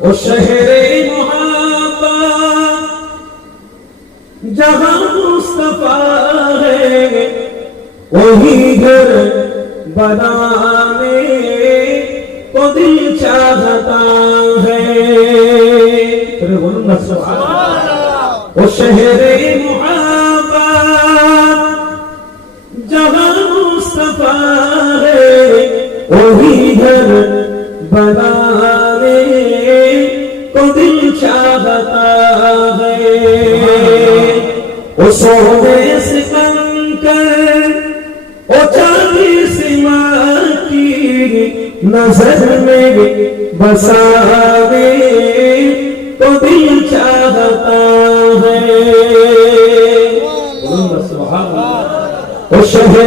وہ شہر محبت جہاں مصطفیٰ ہے وہی گھر بنانے کو دل چاہتا ہے. بولوں گا سبحان اللہ. وہ شہر محبت جہاں مصطفیٰ ہے وہی گھر بنانے کو دل چاہتا ہے. وہ سونے سے کنکر وہ چاندی سے مٹی نظر میں بسانے کو دل چاہتا ہے. وہ شہر